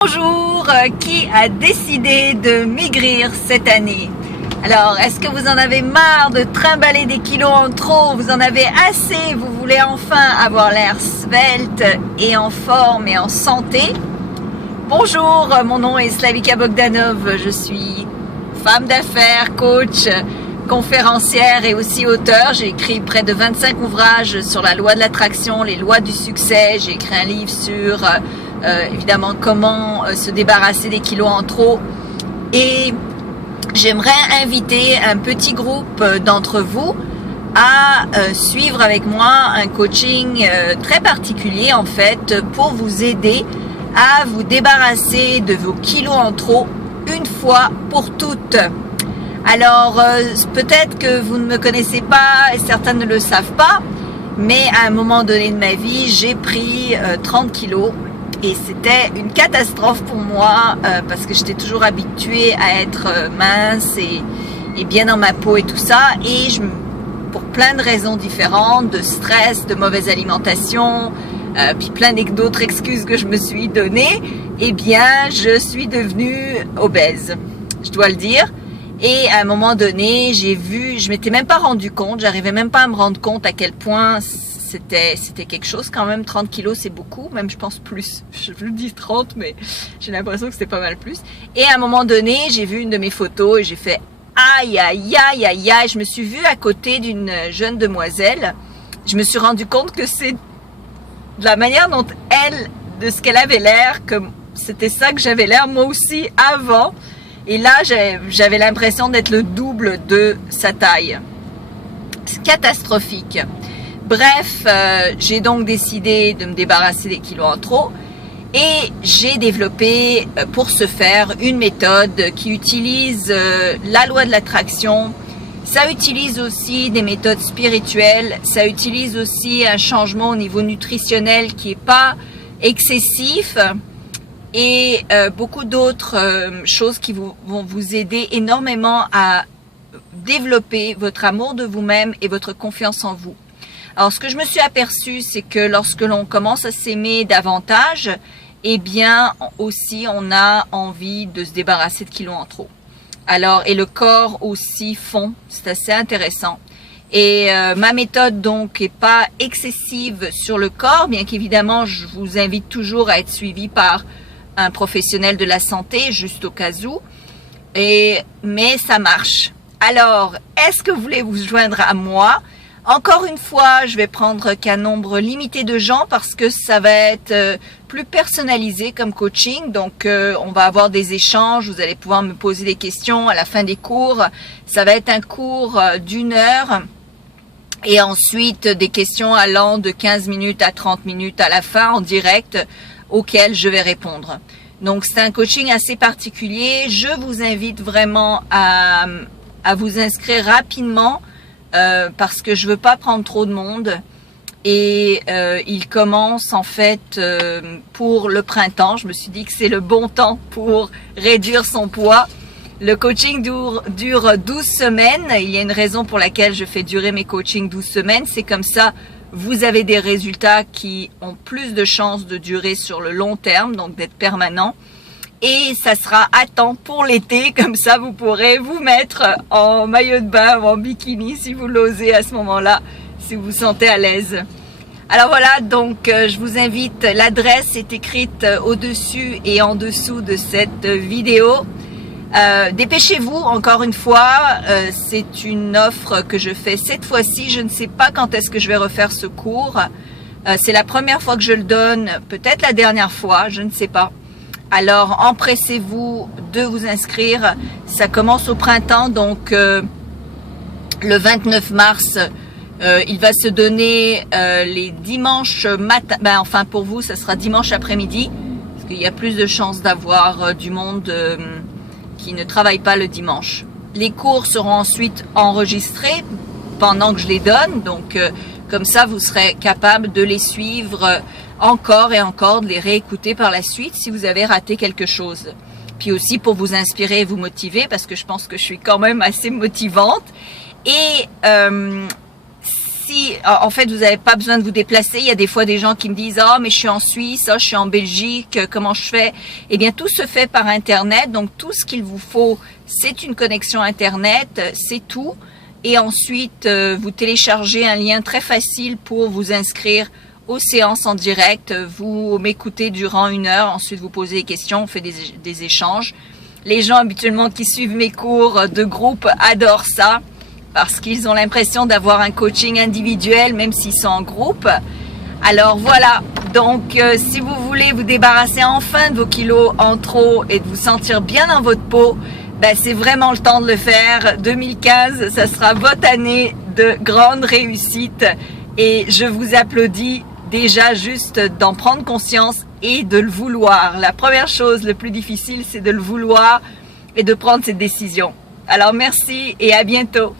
Bonjour, qui a décidé de maigrir cette année? Alors, est-ce que vous en avez marre de trimballer des kilos en trop? Vous en avez assez? Vous voulez enfin avoir l'air svelte et en forme et en santé? Bonjour, mon nom est Slavika Bogdanov, je suis femme d'affaires, coach, conférencière et aussi auteure. J'ai écrit près de 25 ouvrages sur la loi de l'attraction, les lois du succès. J'ai écrit un livre sur évidemment comment se débarrasser des kilos en trop. Et j'aimerais inviter un petit groupe d'entre vous à suivre avec moi un coaching très particulier en fait pour vous aider à vous débarrasser de vos kilos en trop une fois pour toutes. Alors, peut-être que vous ne me connaissez pas et certains ne le savent pas, mais à un moment donné de ma vie, j'ai pris 30 kilos et c'était une catastrophe pour moi parce que j'étais toujours habituée à être mince et bien dans ma peau et tout ça. Et pour plein de raisons différentes, de stress, de mauvaise alimentation, puis plein d'autres excuses que je me suis données, eh bien, je suis devenue obèse, je dois le dire. Et à un moment donné, je m'étais même pas rendu compte, j'arrivais même pas à me rendre compte à quel point c'était quelque chose quand même. 30 kilos, c'est beaucoup, même je pense plus. Je vous dis 30, mais j'ai l'impression que c'était pas mal plus. Et à un moment donné, j'ai vu une de mes photos et j'ai fait aïe, aïe, aïe, aïe, aïe. Je me suis vue à côté d'une jeune demoiselle. Je me suis rendu compte que c'est de la manière dont de ce qu'elle avait l'air, que c'était ça que j'avais l'air moi aussi avant. Et là, j'avais l'impression d'être le double de sa taille. C'est catastrophique. Bref, j'ai donc décidé de me débarrasser des kilos en trop. Et j'ai développé pour ce faire une méthode qui utilise la loi de l'attraction. Ça utilise aussi des méthodes spirituelles. Ça utilise aussi un changement au niveau nutritionnel qui n'est pas excessif. Et beaucoup d'autres choses qui vont vous aider énormément à développer votre amour de vous-même et votre confiance en vous. Alors, ce que je me suis aperçue, c'est que lorsque l'on commence à s'aimer davantage, eh bien, aussi, on a envie de se débarrasser de kilos en trop. Alors, et le corps aussi fond, c'est assez intéressant. Et ma méthode, donc, est pas excessive sur le corps, bien qu'évidemment, je vous invite toujours à être suivi par un professionnel de la santé, juste au cas où, mais ça marche. Alors, est-ce que vous voulez vous joindre à moi? Encore une fois, je vais prendre qu'un nombre limité de gens parce que ça va être plus personnalisé comme coaching. Donc, on va avoir des échanges, vous allez pouvoir me poser des questions à la fin des cours. Ça va être un cours d'1 heure et ensuite des questions allant de 15 minutes à 30 minutes à la fin en direct, auquel je vais répondre. Donc, c'est un coaching assez particulier. Je vous invite vraiment à vous inscrire rapidement parce que je veux pas prendre trop de monde. Et il commence en fait pour le printemps. Je me suis dit que c'est le bon temps pour réduire son poids. Le coaching dure 12 semaines. Il y a une raison pour laquelle je fais durer mes coachings 12 semaines. C'est comme ça, vous avez des résultats qui ont plus de chances de durer sur le long terme, donc d'être permanents. Et ça sera à temps pour l'été, comme ça vous pourrez vous mettre en maillot de bain ou en bikini si vous l'osez à ce moment-là, si vous vous sentez à l'aise. Alors voilà, donc je vous invite, l'adresse est écrite au-dessus et en dessous de cette vidéo. Dépêchez-vous, encore une fois, c'est une offre que je fais cette fois-ci. Je ne sais pas quand est-ce que je vais refaire ce cours. C'est la première fois que je le donne, peut-être la dernière fois, je ne sais pas. Alors, empressez-vous de vous inscrire. Ça commence au printemps, donc le 29 mars, il va se donner les dimanches matin. Ben, enfin, pour vous, ça sera dimanche après-midi, parce qu'il y a plus de chances d'avoir du monde qui ne travaille pas le dimanche. Les cours seront ensuite enregistrés pendant que je les donne, donc comme ça vous serez capable de les suivre encore et encore, de les réécouter par la suite si vous avez raté quelque chose. Puis aussi pour vous inspirer et vous motiver, parce que je pense que je suis quand même assez motivante. Et si en fait vous n'avez pas besoin de vous déplacer, il y a des fois des gens qui me disent « Oh mais je suis en Suisse, oh, je suis en Belgique, comment je fais ?» Eh bien tout se fait par Internet, donc tout ce qu'il vous faut c'est une connexion Internet, c'est tout. Et ensuite vous téléchargez un lien très facile pour vous inscrire aux séances en direct. Vous m'écoutez durant 1 heure, ensuite vous posez des questions, on fait des échanges. Les gens habituellement qui suivent mes cours de groupe adorent ça parce qu'ils ont l'impression d'avoir un coaching individuel même s'ils sont en groupe. Alors voilà, donc si vous voulez vous débarrasser enfin de vos kilos en trop et de vous sentir bien dans votre peau, ben, c'est vraiment le temps de le faire. 2015, ça sera votre année de grande réussite et je vous applaudis déjà juste d'en prendre conscience et de le vouloir. La première chose, le plus difficile, c'est de le vouloir et de prendre cette décision. Alors merci et à bientôt.